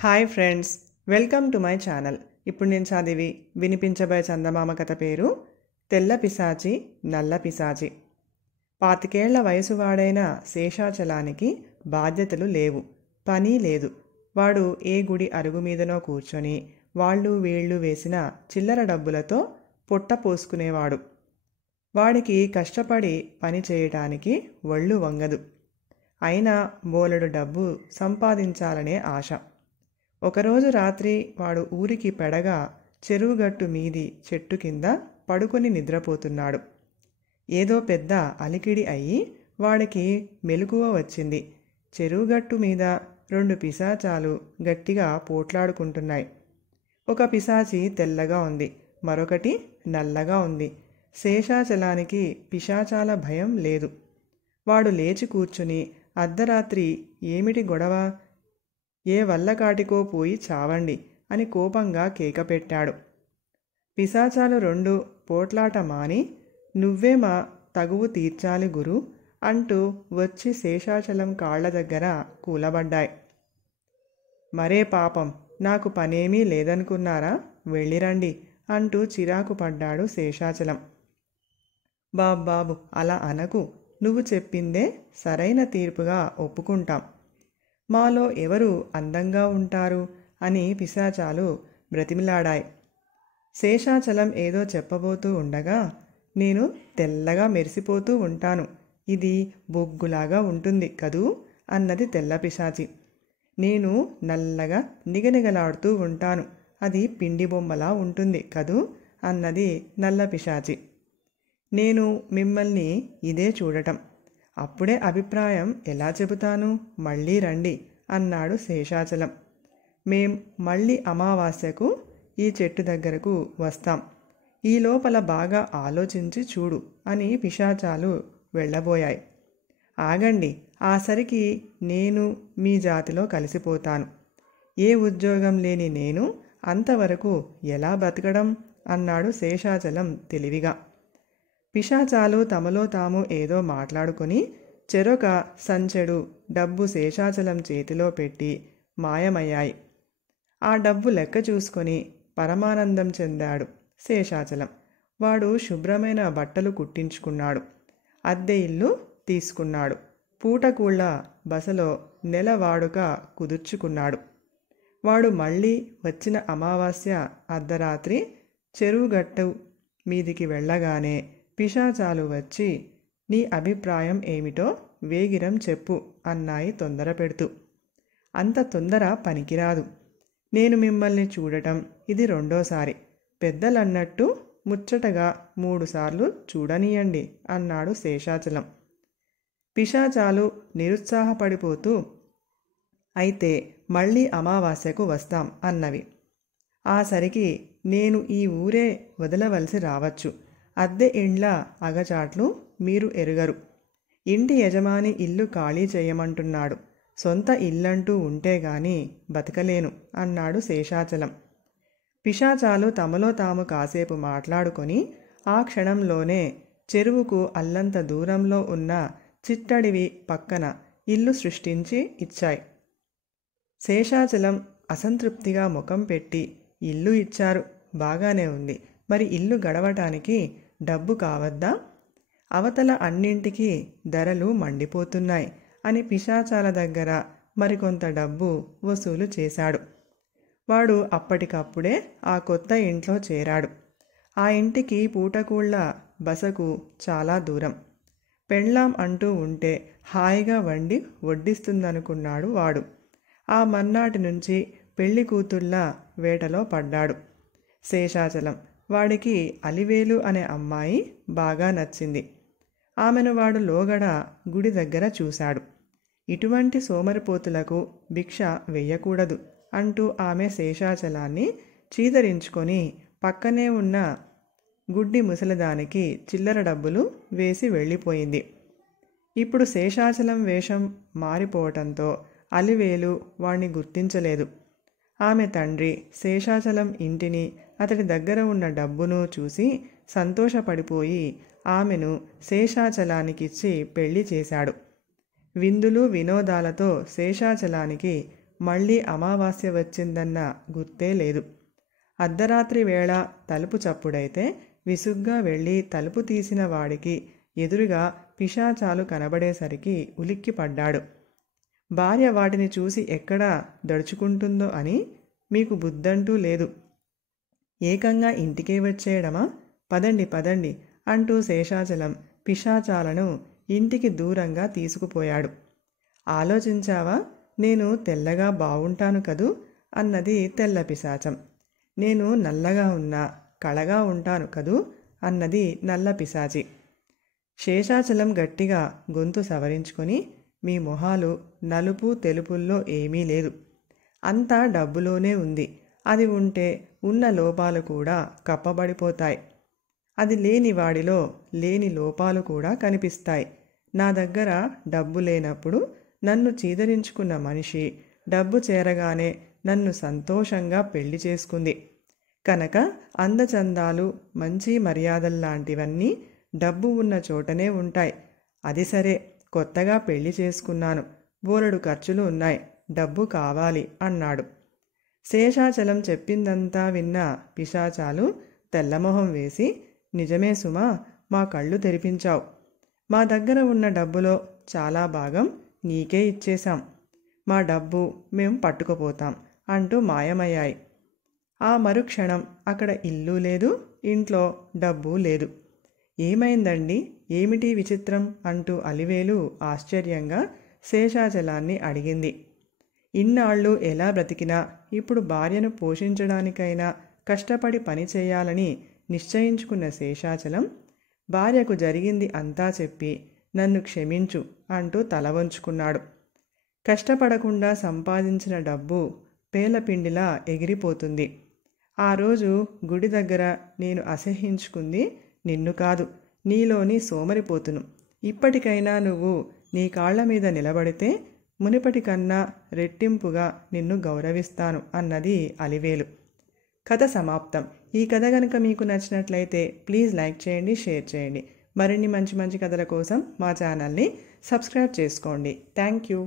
Hi friends, welcome to my channel. ఇప్పుడు నేను చదివి వినిపించబోయే చందమామ కథ పేరు తెల్ల పిశాచి నల్ల పిశాచి. 25 వయసు వాడైన శేషాచలానికి బాధ్యతలు లేవు, పని లేదు. వాడు ఏ గుడి అరుగు మీదనో కూర్చొని వాళ్ళు వీళ్ళు వేసిన చిల్లర డబ్బులతో పొట్ట పోసుకునేవాడు. వాడికి కష్టపడి పని చేయటానికి ఒళ్ళు వంగదు. అయినా బోలెడు డబ్బు సంపాదించాలనే ఆశ. ఒకరోజు రాత్రి వాడు ఊరికి పెడగా చెరువుగట్టు మీది చెట్టు కింద పడుకొని నిద్రపోతున్నాడు. ఏదో పెద్ద అలికిడి అయ్యి వాడికి మెలకువ వచ్చింది. చెరువుగట్టు మీద 2 పిశాచాలు గట్టిగా పోట్లాడుకుంటున్నాయి. ఒక పిశాచి తెల్లగా ఉంది, మరొకటి నల్లగా ఉంది. శేషాచలానికి పిశాచాల భయం లేదు. వాడు లేచి కూర్చుని అర్ధరాత్రి ఏమిటి గొడవ, ఏ వల్లకాటికో పోయి చావండి అని కోపంగా కేక పెట్టాడు. పిశాచాలు 2 పోట్లాట మాని నువ్వే మా తగువు తీర్చాలి గురు అంటూ వచ్చి శేషాచలం కాళ్ల దగ్గర కూలబడ్డాయి. మరే పాపం, నాకు పనేమీ లేదనుకున్నారా, వెళ్ళిరండి అంటూ చిరాకు పడ్డాడు శేషాచలం. బాబ్బాబు, అలా అనకు, నువ్వు చెప్పిందే సరైన తీర్పుగా ఒప్పుకుంటాం. మాలో ఎవరు అందంగా ఉంటారు అని పిశాచాలు బ్రతిమిలాడాయి. శేషాచలం ఏదో చెప్పబోతూ ఉండగా, నేను తెల్లగా మెరిసిపోతూ ఉంటాను, ఇది బొగ్గులాగా ఉంటుంది కదూ అన్నది తెల్ల పిశాచి. నేను నల్లగా నిగనిగలాడుతూ ఉంటాను, అది పిండి బొమ్మలా ఉంటుంది కదూ అన్నది నల్ల పిశాచి. నేను మిమ్మల్ని ఇదే చూడటం, అప్పుడే అభిప్రాయం ఎలా చెబుతాను, మళ్ళీ రండి అన్నాడు శేషాచలం. మేం మళ్ళీ అమావాస్యకు ఈ చెట్టు దగ్గరకు వస్తాం, ఈ లోపల బాగా ఆలోచించి చూడు అని పిశాచాలు వెళ్ళబోయాయి. ఆగండి, ఆసరికి నేను మీ జాతిలో కలిసిపోతాను. ఏ ఉద్యోగం లేని నేను అంతవరకు ఎలా బతకడం అన్నాడు శేషాచలం తెలివిగా. పిశాచాలు తమలో తాము ఏదో మాట్లాడుకొని చెరొక సంచెడు డబ్బు శేషాచలం చేతిలో పెట్టి మాయమయ్యాయి. ఆ డబ్బు లెక్క చూసుకొని పరమానందం చెందాడు శేషాచలం. వాడు శుభ్రమైన బట్టలు కుట్టించుకున్నాడు, అద్దె ఇల్లు తీసుకున్నాడు, పూటకూళ్ళ బసలో నెల వాడుక కుదుర్చుకున్నాడు. వాడు మళ్ళీ వచ్చిన అమావాస్య అర్ధరాత్రి చెరువుగట్టు మీదికి వెళ్ళగానే పిశాచాలు వచ్చి నీ అభిప్రాయం ఏమిటో వేగిరం చెప్పు అన్నాయి తొందర పెడుతూ. అంత తొందర పనికిరాదు, నేను మిమ్మల్ని చూడటం ఇది 2సారి, పెద్దలన్నట్టు ముచ్చటగా 3 సార్లు చూడనీయండి అన్నాడు శేషాచలం. పిశాచాలు నిరుత్సాహపడిపోతూ అయితే మళ్ళీ అమావాస్యకు వస్తాం అన్నవి. ఆసరికి నేను ఈ ఊరే వదలవలసి రావచ్చు. అద్దె ఇండ్ల అగచాట్లు మీరు ఎరుగరు. ఇంటి యజమాని ఇల్లు ఖాళీ చేయమంటున్నాడు, సొంత ఇల్లంటూ ఉంటే గాని బతకలేను అన్నాడు శేషాచలం. పిశాచాలు తమలో తాము కాసేపు మాట్లాడుకొని ఆ క్షణంలోనే చెరువుకు అల్లంత దూరంలో ఉన్న చిట్టడివి పక్కన ఇల్లు సృష్టించి ఇచ్చాయి. శేషాచలం అసంతృప్తిగా ముఖం పెట్టి, ఇల్లు ఇచ్చారు, బాగానే ఉంది, మరి ఇల్లు గడవటానికి డబ్బు కావద్దా, అవతల అన్నింటికీ ధరలు మండిపోతున్నాయి అని పిశాచాల దగ్గర మరికొంత డబ్బు వసూలు చేశాడు. వాడు అప్పటికప్పుడే ఆ కొత్త ఇంట్లో చేరాడు. ఆ ఇంటికి పూటకూళ్ళ బసకు చాలా దూరం. పెండ్లాం అంటూ ఉంటే హాయిగా వండి వడ్డిస్తుందనుకున్నాడు వాడు. ఆ మర్నాటి నుంచి పెళ్లి కూతుళ్ళ వేటలో పడ్డాడు శేషాచలం. వాడికి అలివేలు అనే అమ్మాయి బాగా నచ్చింది. ఆమెను వాడు లోగడ గుడి దగ్గర చూశాడు. ఇటువంటి సోమరిపోతులకు భిక్ష వెయ్యకూడదు అంటూ ఆమె శేషాచలాన్ని చీదరించుకొని పక్కనే ఉన్న గుడ్డి ముసలిదానికి చిల్లర డబ్బులు వేసి వెళ్ళిపోయింది. ఇప్పుడు శేషాచలం వేషం మారిపోవటంతో అలివేలు వాణ్ణి గుర్తించలేదు. ఆమె తండ్రి శేషాచలం ఇంటిని, అతడి దగ్గర ఉన్న డబ్బును చూసి సంతోషపడిపోయి ఆమెను శేషాచలానికిచ్చి పెళ్లి చేశాడు. విందులు వినోదాలతో శేషాచలానికి మళ్ళీ అమావాస్య వచ్చిందన్న గుర్తే లేదు. అర్ధరాత్రి వేళ తలుపు చప్పుడైతే విసుగ్గా వెళ్ళి తలుపు తీసిన వాడికి ఎదురుగా పిశాచాలు కనబడేసరికి ఉలిక్కిపడ్డాడు. భార్య వాటిని చూసి ఎక్కడ దడుచుకుంటుందో అని మీకు బుద్ధంటూ లేదు. ఏకంగా ఇంటికే వచ్చేయడమా? పదండి పదండి అంటూ శేషాచలం పిశాచాలను ఇంటికి దూరంగా తీసుకుపోయాడు. ఆలోచించావా? నేను తెల్లగా బావుంటాను కదూ అన్నది తెల్ల పిశాచం. నేను నల్లగా ఉన్నా కళగా ఉంటాను కదూ అన్నది నల్ల పిశాచి. శేషాచలం గట్టిగా గొంతు సవరించుకొని, మీ మొహాలు నలుపు తెలుపుల్లో ఏమీ లేదు, అంతా డబ్బులోనే ఉంది. అది ఉంటే ఉన్న లోపాలు కూడా కప్పబడిపోతాయి. అది లేని వాడిలో లేని లోపాలు కూడా కనిపిస్తాయి. నా దగ్గర డబ్బు లేనప్పుడు నన్ను చీదరించుకున్న మనిషి డబ్బు చేరగానే నన్ను సంతోషంగా పెళ్లి చేసుకుంది. కనుక అందచందాలు మంచి మర్యాదల్లాంటివన్నీ డబ్బు ఉన్న చోటనే ఉంటాయి. అది సరే, కొత్తగా పెళ్లి చేసుకున్నాను, బోలెడు ఖర్చులు ఉన్నాయి, డబ్బు కావాలి అన్నాడు. శేషాచలం చెప్పిందంతా విన్న పిశాచాలు తెల్లమొహం వేసి, నిజమే సుమా, మా కళ్ళు తెరిపించావు. మా దగ్గర ఉన్న డబ్బులో చాలా భాగం నీకే ఇచ్చేశాం. మా డబ్బు మేం పట్టుకుపోతాం అంటూ మాయమయ్యాయి. ఆ మరుక్షణం అక్కడ ఇల్లు లేదు, ఇంట్లో డబ్బు లేదు. ఏమైందండి, ఏమిటి విచిత్రం అంటూ అలివేలు ఆశ్చర్యంగా శేషాచలాన్ని అడిగింది. ఇన్నాళ్ళు ఎలా బ్రతికినా ఇప్పుడు భార్యను పోషించడానికైనా కష్టపడి పని చేయాలని నిశ్చయించుకున్న శేషాచలం భార్యకు జరిగింది అంతా చెప్పి, నన్ను క్షమించు అంటూ తల వంచుకున్నాడు. కష్టపడకుండా సంపాదించిన డబ్బు పేలపిండిలా ఎగిరిపోతుంది. ఆ రోజు గుడి దగ్గర నేను అసహ్యించుకుంది నిన్ను కాదు, నీలోని సోమరిపోతును. ఇప్పటికైనా నువ్వు నీ కాళ్ల మీద నిలబడితే మునిపటి కన్నా రెట్టింపుగా నిన్ను గౌరవిస్తాను అన్నది అలివేలు. కథ సమాప్తం. ఈ కథ కనుక మీకు నచ్చినట్లయితే ప్లీజ్ లైక్ చేయండి, షేర్ చేయండి. మరిన్ని మంచి మంచి కథల కోసం మా ఛానల్ని సబ్స్క్రైబ్ చేసుకోండి. Thank you.